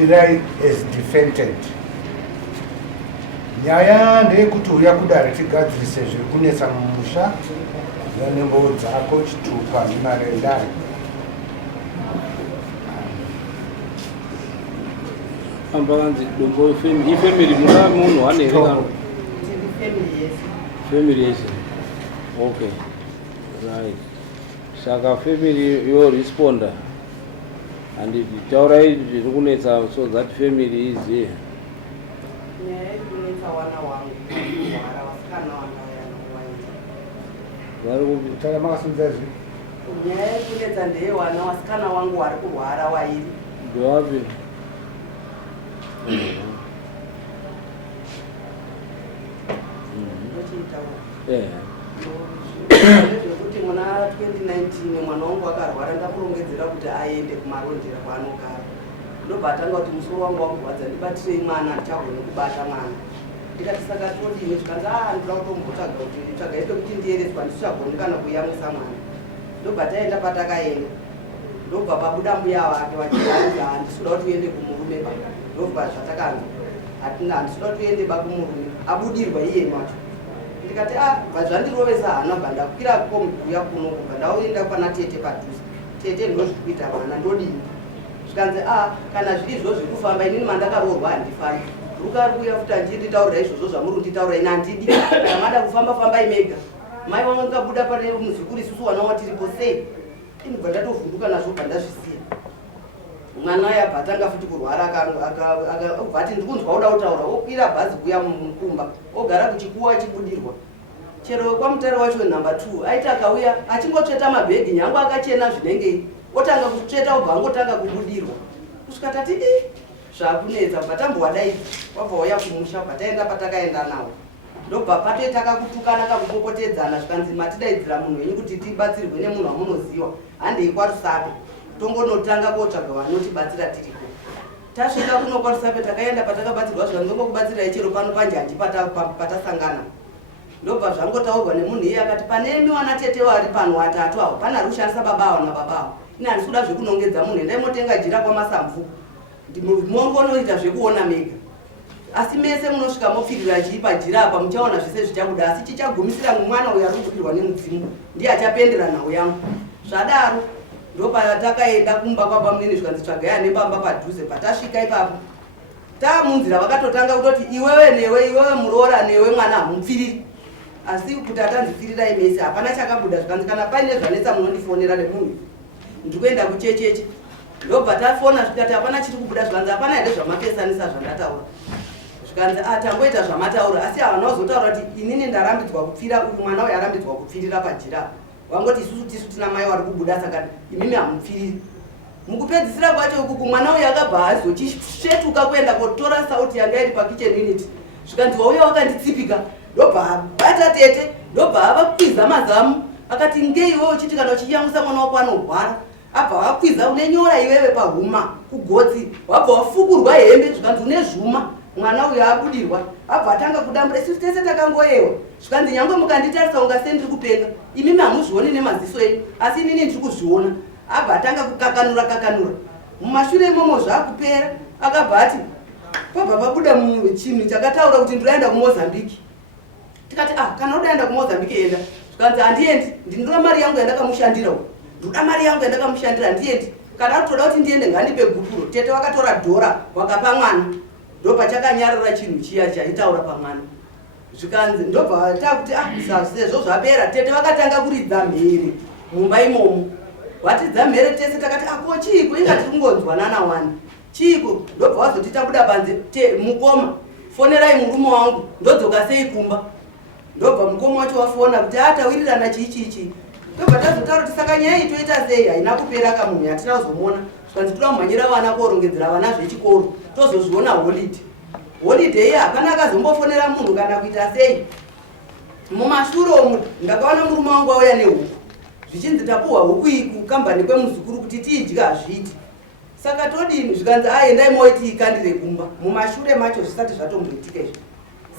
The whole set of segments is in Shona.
Vakabudira is defended. Nyaya ndeyekuti uya kudare tigadzirise zviri kunetsa mumusha nembo dzako chitupa marendari. Ambanzi dombo family muna munhu ane kana family yes. Okay. Right. Saka family your responder and if you tell right zviri kunetsa so that family is here. Vari makasunza zvi. Nyaya kunetsa ndeyewana wasikana wangu wari kurwara wairi. Ndowapi? Zvekuti muna 2019 mwana wangu akarwara ndakurongedzera kuti aende kumarondera kwaanogara. Ndobva atanga kuti musoro wangu wakurwadza ndibatirei mwana ndichagone kubata mwana. Ndikati saka todini zvikanzi ndinoda kutombotsvaga kuti tsvagai pekuti ndiyeretswa ndisichagone kana kuyamwisa mwana. Ndobva taenda patakaenda. Ndobva pabuda mbuya wake vachianza handisida kuti uende kumurume ba. Ndobva zvatakanza. Handisida kuti uende ba kumurume. Abudirwa iye macho. Ndikati zvazvandirovesa hana bva ndakwira komubhuya kuno kubva ndauenda pana Tete padhuze. Tete ndozvikuita mwana ndodini. Zvikanzi kana zviri izvozvo kufamba inini mandakaroorwa handifambi. Ruka ruya futi handinditaurira izvozvo zvamuri kunditaura ini handidi. Kana mada kufamba fambai mega. Mai wangu akabuda pane muzukuru isusu wana watiripo sei. Inibva ndatovhunduka nazvo bva ndazvisiya. Mwana uya bva atanga futi kurwara akabva ati ndikunzwa uda kutaura okwira bhazi kuya mukumba ogara kuchikuwa achibudirwa. Chero kwamutare wacho namba 2 aiti akauya achingotsveta mabhegi nyangu akachena zvinenge otanga kutsveta obva angotanga kubudirwa. Kusvika tati zvakunetsa bva tambowadaidza wabva wauya kumusha bva taenda patakaenda nawo. Ndobva patoita kakutukana kakupopotedzana zvikanzi matidaidzira munhu wenyu kuti tibatsirwe nemunhu wamunoziva handei kwaRusape tongonotanga kotsvaga vanotibatsira tiriko. Tasvika kuno kwaRusape takaenda patakabatsirwa zvikanzi ngokubatsirai chero pano panjanji patasangana. Ndobva zvangotaurwa nemunhu iye akati pane miwana Tete vari pano watatu avo pana rushandisa babawo nababawo. Ini handisikuda zvekunongedza munhu endai motenga jira kwamasamvu. Mongonoita zvekuona mega. Asi mese munosvika mopfirira chiipa jira apa muchaona zvese zvichabuda asi chichagumisira mwana uya rubudirwa nemudzimu ndiye achapendera nhau yangu. Zvadaro ndopatakaenda kumba kwababa munini zvikanzi tsvagai nebamba padhuze patasvika ipapo. Tamunzira vakatotanga kutoti iwewe newe iwewe muroora newe mwana hamupfiriri. Asi kuti atanzipfirirai mese hapana chakabuda zvikanzi kana paine zvanetsa munondifonera nemunhu. Ndikuenda kuchecheche. Ndobva tafona zvikati hapana chiri kubuda zvikanzi hapana here zvamapesanisa zvandataura. Zvikanzi tangoita zvamataura asi havana kuzotaura kuti inini ndarambidzwa kupfira uyu mwana uyu arambidzwa kupfirira pajira. Wangoti isusu tisu tina mai vari kubuda saka imimi hamupfiriri. Mukupedzisira kwacho ukuku mwana uyu akabva azochisvetuka kuenda kotora sauti yanga iri pakitchen unit. Zvikanzi wauya wakanditsipika. Ndobva bata Tete ndobva avakwiza mazamu akati ngei iwewe uchiti kana uchiyamwisa mwana wako anorwara. Abva wakwiza une nyora iwewe pahuma kugotsi wabva wafukurwa hembe zvikanzi une zvuma. Mwana uyu abudirwa abva atanga kudambura isusu tese takangoyewa zvikanzi nyangwe mukanditarisa unga sendiri kupenga imimi hamuzvioni nemaziso enyu asi inini ndiri kuzviona. Abva atanga kukakanura mumashure imomo zvakupera akabva ati pabva pabuda chinhu chakataura kuti ndiraenda kuMozambique. Tikati kana udaenda kuMozambique enda. Zvikanzi handiendi ndinoda mari yangu yandakamushandira uyu ndoda mari yangu yandakamushandira handiendi kana toda kuti ndiende ngandipe gupuro. Tete wakatora dhora wakapa mwana. Ndobva chakanyarara chinhu chiya chaitaura pamwana. Zvikanzi ndobva takuti sezvo zvapera Tete vakatanga kuridza mhere mumba imomo. Watidza mhere tese takati ko chiiko ingati kungonzwanana wani. Chiiko ndobva wazoti tabuda panze mukoma fonerai murume wangu ndodzoka sei kumba. Ndobva mukoma wacho wafona kuti atawirirana chichichi. Ndobva tazotaura kuti saka nyaya itoita sei haina kupera kamunhu yatina kuzomona. Zvikanzi toda kumhanyira vana korongedzera vana zvechikoro tozozviona holiday iyi hapana akazombofonera munhu kana kuita sei. Mumashure omu ndakaona murume wangu auya nehuku zvichinzi tapuhwa huku iyi kukambani kwemuzukuru kuti tiidya hazviti. Saka todini zvikanzi endai moiti ikandire kumba mumashure macho zvisati zvatomboitika izvo.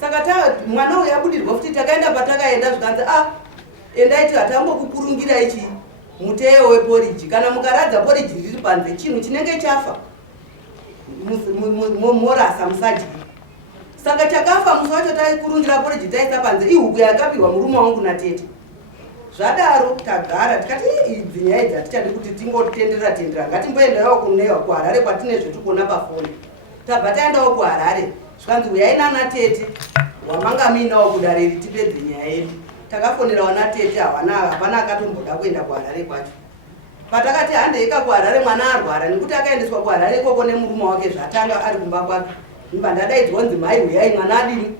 Saka mwana uyu abudirwa futi takaenda patakaenda zvikanzi endaiti hatambokukurungira ichi muteo weporiji kana mukaradza poriji riri panze chinhu chinenge chafa. morasa musadyi. Saka takafa musi wacho taikurungira poriji taisa panze ihuku yakapirwa murume wangu naTete. Zvadaro tagara tikati idzi nyaya idzi hatichadi kuti tingotenderera ngatimboendawo kuHarare kwatine zvetikuona pafoni. Tabva taendawo kuHarare zvikanzi uyai naTete wamanga muinawo kuda reri tipedze nyaya yedu. Takafonerawo naTete hapana akatomboda kuenda kuHarare kwacho. Patakati handeika kuHarare mwana arwara nekuti akaendeswa kuHarare ikoko nemurume wake zvatanga ari kumba kwake. Ndibva ndadaidzwa kunzi mai uyai mwana adini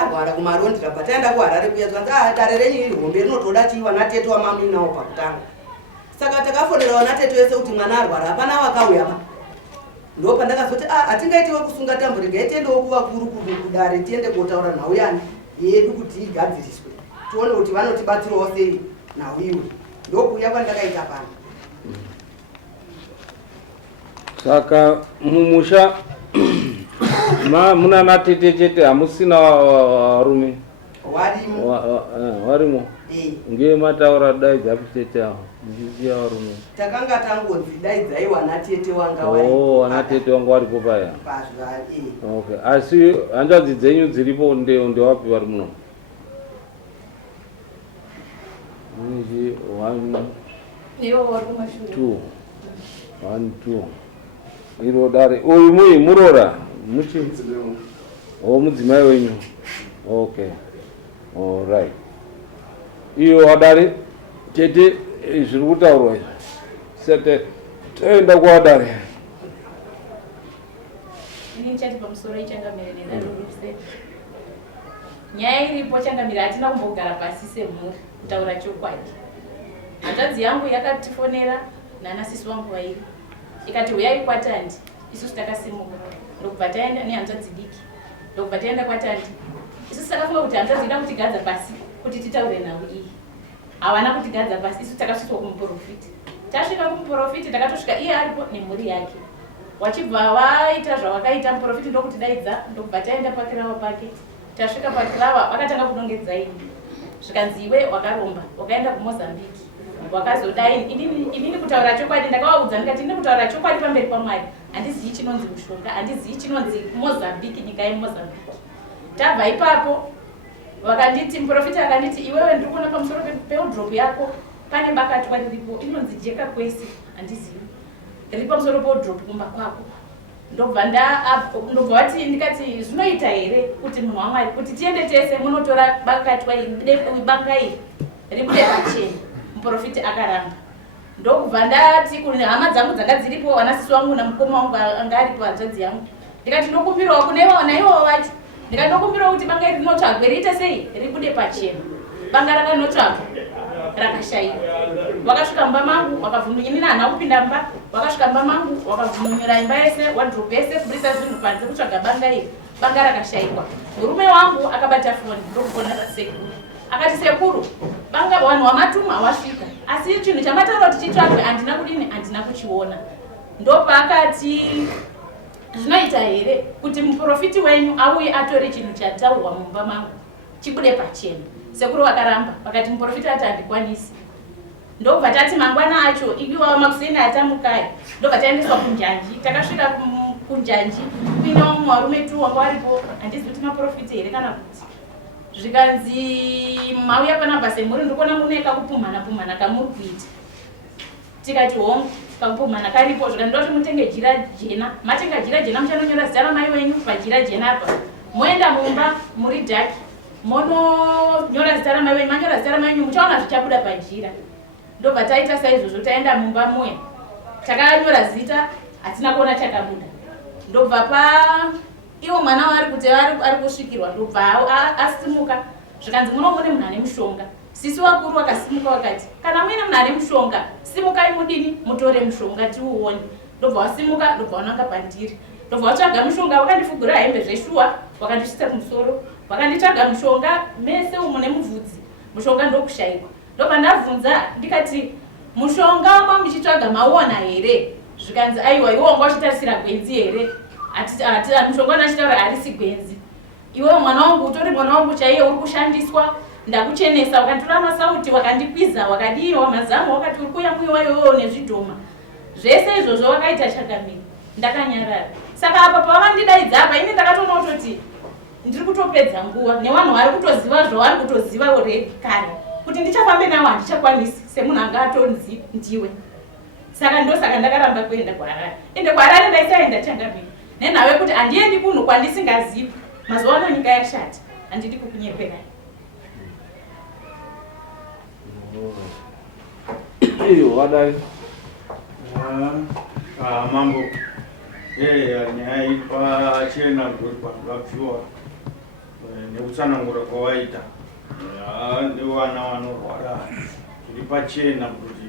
arwara kumarondi. Tabva taenda kuHarare kuya zvanzi dare renyu iri hombe rinotoda chiiwa naTete wamamuinawo pakutanga. Saka takafonerawo naTete wese kuti mwana arwara hapana wakauya pa. Ndo pandakazoti hatingaitiwo kusunga tambo regai tiendewo kuvakuru kudare tiende kotaura nhau yani yedu kuti igadziriswe tione kuti vanotibatsirawo sei nhau iwe. Ndokuuya kwandakaita pano. Saka mumusha muna naTete chete hamusina varume? Warimo. Nge mataura daidza kuTete awo ndiziya varume. Takanga tangonzi daidzaiwa naTete wanga naTete wanga varipo paya. Okay. Asi hanzvadzi dzenyu dziripo ndewapi vari muno? Mwiji 1 2 1 2 iro dare uyu murora muchi mudzimai wenyu. Okay, all right. Iyo wadare Tete zviri kutaurwa sete toenda kuwadare. Ini chati pamusoro ichangamira nenaruruse nyaya iripo changamira hatina kumbogara pasi semhuri kutaura chokwadi. Hanzvadzi yangu yakatifonera nanasisi wangu vairi ikati uyai kwatandi. Isusu takasimuka ndokubva taenda nehanzvadzi diki ndokubva taenda kwatandi. Isusu takafunga kuti hanzvadzi ida kutigadza pasi kuti titaure nhau iyi. Havana kutigadza pasi. Isusu takasvika kumuprofiti. Tasvika kumuprofiti takatosvika iye aripo nemhuri yake. Wachibva waita zvawakaita muprofiti ndokutidaidza ndokubva taenda pakirava pake. Tasvika pakirava vakatanga kudongedza ini zvikanzi iwe wakaromba wakaenda kuMozambique wakazodai. Inini kutaura chokwadi ndakavaudza ndikati ndine kutaura chokwadi pamberi paMwari. Handizivi chinonzi mushonga, handizivi chinonzi Mozambique, nyika yeMozambique. Tabva ipapo vakanditi muprofita akanditi iwewe ndiri kuona pamusoro peudrop yako pane bakatwa riripo inonzi jeka kwesi handizivi riri pamusoro peudrop kumba kwako. Ndobva vati ndikati zvinoita here kuti munhu waMwari kuti tiende tese munotora bakatwa banga iri ribude pachena. Muprofiti akaramba. Ndokubva ndati kune hama dzangu dzanga dziripo vanasisi wangu namukoma wangu anga aripo hanzvadzi yangu ndikati ndokumbirawo kune ivo vacho ndikati ndokumbirawo kuti banga iri rinotsvagwe riite sei ribude pachena. Banga rakanotsvagwa rakashaiwa. Wakasvika mumba mangu wakavhundunya ini hana kupinda mumba. Wakasvika mumba mangu wakavhununyura imba yese wadropu yese kubudisa zvinhu panze kutsvaga banga iri. Banga rakashaiwa. Murume wangu akabata foni ndokufonera sekuru akati sekuru banga vanhu vamatuma wasvika asi chinhu chamataura kuti chitsvagwe handina kudini handina kuchiona. Ndopaakati zvinoita here kuti muprofiti wenyu auye atore chinhu chataurwa mumba mangu chibude pachena. Sekuru vakaramba vakati muprofiti ati handikwanisi. Ndobva tati mangwana acho iviwa makuseni atamukai ndobva taendeswa kunjanji. Takasvika kunjanji kuinawo mumwe varume tu wanga varipo handizivi kuti maprofiti here kana kuti zvikanzi mauya pana basa muri ndikuona mune kakupumhana kamuri kuita. Tikati hongu kakupumhana karipo zvikandoti mutenge jira jena. Matenga jira jena muchanonyora zita ramai wenyu pajira jena apa moenda mumba muri dhaki mononyora zita ramai wenyu manyora zita ramai wenyu muchaona zvichabuda pajira. Ndobva taita saizvozvo taenda mumba muya takanyora zita hatina kuona chakabuda. Ndobva iwo mwana wari kuti ari kusvikirwa ndobva asimuka zvikanzi munomune munhu ane mushonga. Sisi wakuru wakasimuka wakati kana muine munhu ane mushonga simukai mudini mutore mushonga tiuone. Ndobva wasimuka ndobva wananga pandiri ndobva watsvaga mushonga wakandifugura hembe zveshuwa wakandisvitsa kumusoro wakanditsvaga mushonga mese umu nemuvhudzi mushonga ndokushaiwa. Ndobva ndabvunza ndikati mushonga wama muchitsvaga mauona here? Zvikanzi aiwa iwe wanga uchitarisira gwenzi here? Ati mushonga wanachitaura harisi gwenzi. Iwe mwana wangu utori mwana wangu chaiye uri kushandiswa ndakuchenesa wakatora masauti wakandikwiza wakadiwa mazamu wakati uri kuya muiwa iwewo nezvidhoma zvese izvozvo wakaita chakamira. ndakanyarara. Saka apa pavandidaidza apa ini ndakatoona kutoti ndiri kutopedza nguva nevanhu vari kutoziva zvavari kutoziva already kare kuti ndichafambe nawo handichakwanisi semunhu anga atonzi ndiwe. Saka ndosaka ndakaramba kuenda kuHarare. Ende kuHarare ndaisaenda Changamire nenhau kuti handiendi kunhu kwandisingazivi. Mazuva ano nyika yashata, handidi kukunyeperai. Iyo wadai mambo nyaya iripachena kuti vanhu vapfiwa nekutsanangura kwawaita nevana vanorwara zviri pachena kuti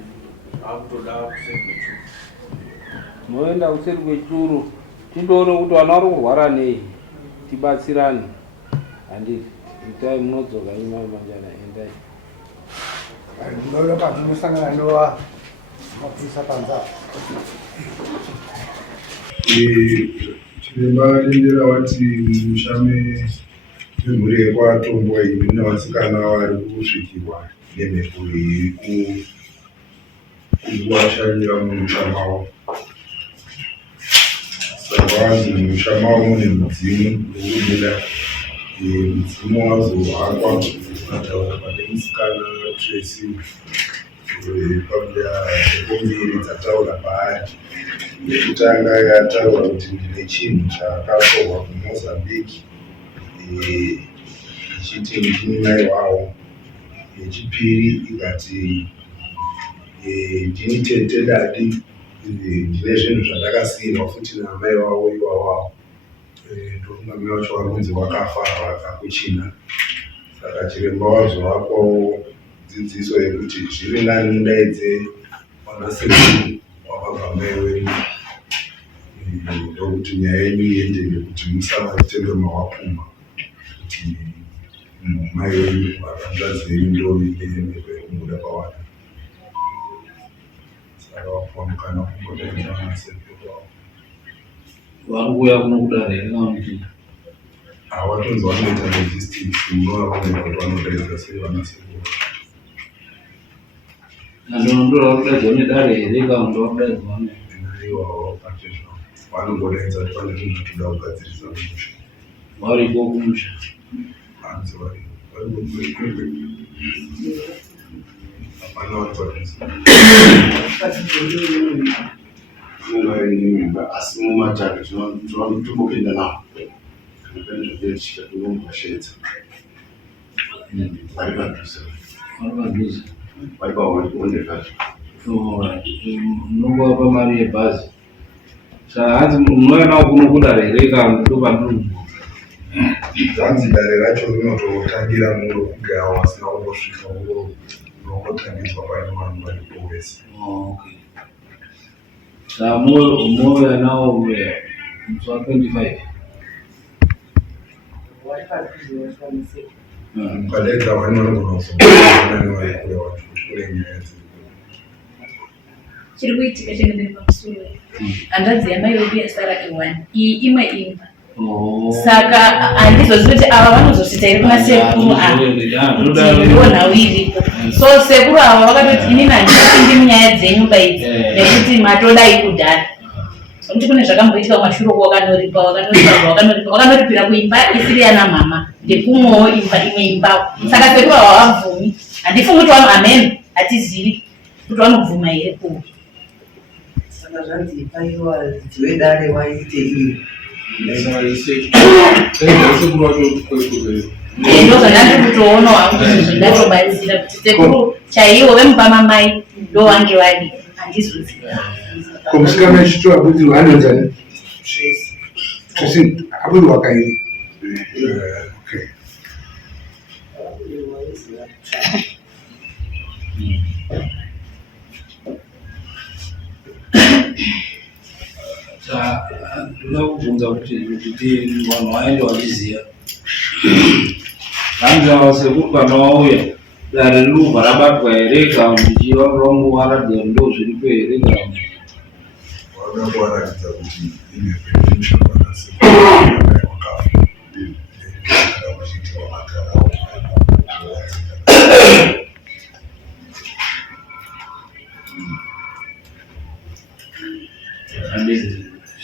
zvakutoda kuseri kwechuru. moenda kuseri kwechuru tindoone kuti vana vari kurwara nei tibatsirane. Handiti itai munodzoka imamanjana endai. Ndinoona patinosangana nova mapurisa panza. Chiremba tendera wati mushame nemhuri yekwatombwa iyi mune vasikana vari kusvikirwa nemhepo iri kuvashamira mumushama wavo. Saka vanzi mumushama wavo mune mudzimu wekubuda mudzimu wazohakwa ataura pane musikana Tracy pabuda mbiri dzataura paari. Yekutanga yataura kuti ndine chinhu chakatorwa kuMozambique ichiti ndini mai wavo. Yechipiri ikati ndini tete dadi ndine zvinhu zvandakasiyirwa futi namai wavo ivavavo. Ndomumwe wacho wanonzi wakafa vakakuchina. Saka chiremba wazovakwawo dzidziso yekuti zviri nani mudaidze mwanasekuru wabva mai wenyu ndokuti nyaya yenyu iende nekuti musavatembe mawapuma kuti mai wenyu vakanzvadzi yenyu ndo ine mhepo yekumuda pawana. Saka wapuwa mukana kumbodaidza mwanasekuru wavo. Vari kuuya kunokuda here kamuti havatonzi vanoita logistics munovavonera kuti vanodaidza sei vanasekuru. andonondora kudaidzwa nedare here kamuti vakudaidzwa iwavo pachezvo vanongodaidza kuti pane zvinhu zvatoda kugadzirisa mumusha. variko kumusha hanzi hapana vari padhuze asi mumatare zvavanotombopinda navo zvechikatombashedza vari padhuze vari paonekati munongova mari yebhazi. Saka hanzi munoenawo kunokudare here kamuti ndopadunhu. zvanzi dare racho rinototangira muno kugawa wasina kumbosvika unongotangidzwa paine vanhu varipo wese. Saka moya nawo musi wa25 ukadaidza vani vanogona kuzoaaivaikuya vanhu kuti kune nyaya Chiri kuitika chengemberi pamusoro. Hanzvadzi yamai vedu yasara E1 iyi imwe imba. Saka handizozivi kuti ava vanozosvitsa iri kuna sekuru ndiwo nhau iripo. So sekuru ava vakatoti inini handipindi munyaya dzenyumba idzi nekuti matodai kudhara. Nokuti kune zvakamboitika kumashure wakanoripa kuimba isiri yana mama ndekumwewo imba imwe imba. Saka sekuru ava havabvumi. Handifungi kuti vano amen hatizivi kuti vanobvuma here kuvo. Saka zvanzi paiwa dziwedare waite iyi. Ndozvandandiri kutoonawo kuti zvindatobatsira kuti sekuru chaivo vemupama mai ndo vange vari handizoziva. Komusikana ichitora kuti vanonzani Tracy aburi wakairi. Okay. Ndoda kubvunza kuti vanhu vaende vachiziva. Hanzi sekuru kana vauya dare riri kubva rabatwa here kamuti chivangu varadza ndo zviripo here kamuti. vanoda kuvaratidza kuti imhepo yemusha vanasekuru wakafa kana vachiitiwa magarao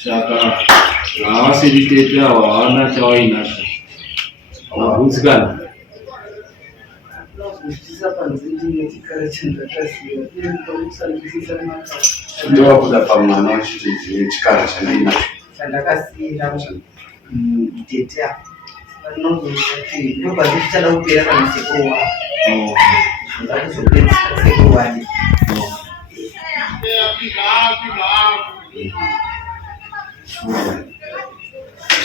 Saka havasiri Tete ava havana chavainacho vagutsikana ndova kuda pamwana wachiti chikara chandainacho chandakasiyira Tete ndobva zvichada kupera kana sekuru wavo ndakuzopedzisa sekuru wani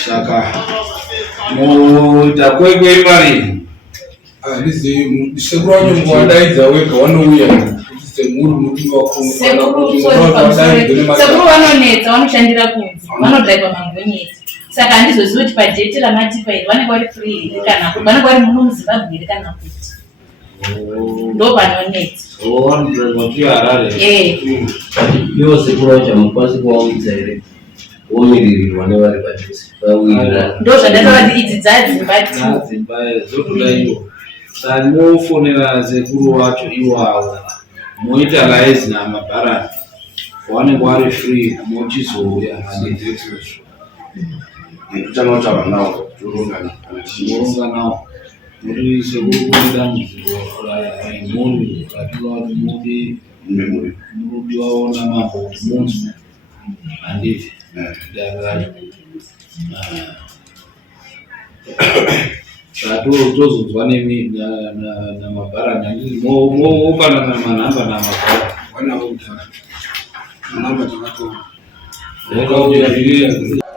Saka muita kwekwe mari handizivi sekuru wangu wadaidza wega wanouya kuti semuri mudiwa sekuru vanonetsa vanoshandira kunzi vanodhaiva mangonyeti saka handizozivi kuti pajeti ramatipa iri vanenge vari free kana kuti vanenge vari muno muZimbabwe iri kana kuti ndo vanonetsa iwo sekuru wacho hamukwanisi kuvaudza here womiririrwa nevari padhuze ndo zvandakavati idzi dzadzimba dzodudaiwo samofonera sekuru wacho iwavo moita laizi namabharani vanenge vari free mochizouya kutaura nawo toronga nawo muri sekuru kuita muzivo mhuri kativa kuti muri waona mambo munzi handiti tozonzwa namabharani mopanana manhamba namabharani vanavo manhamba takatora zviri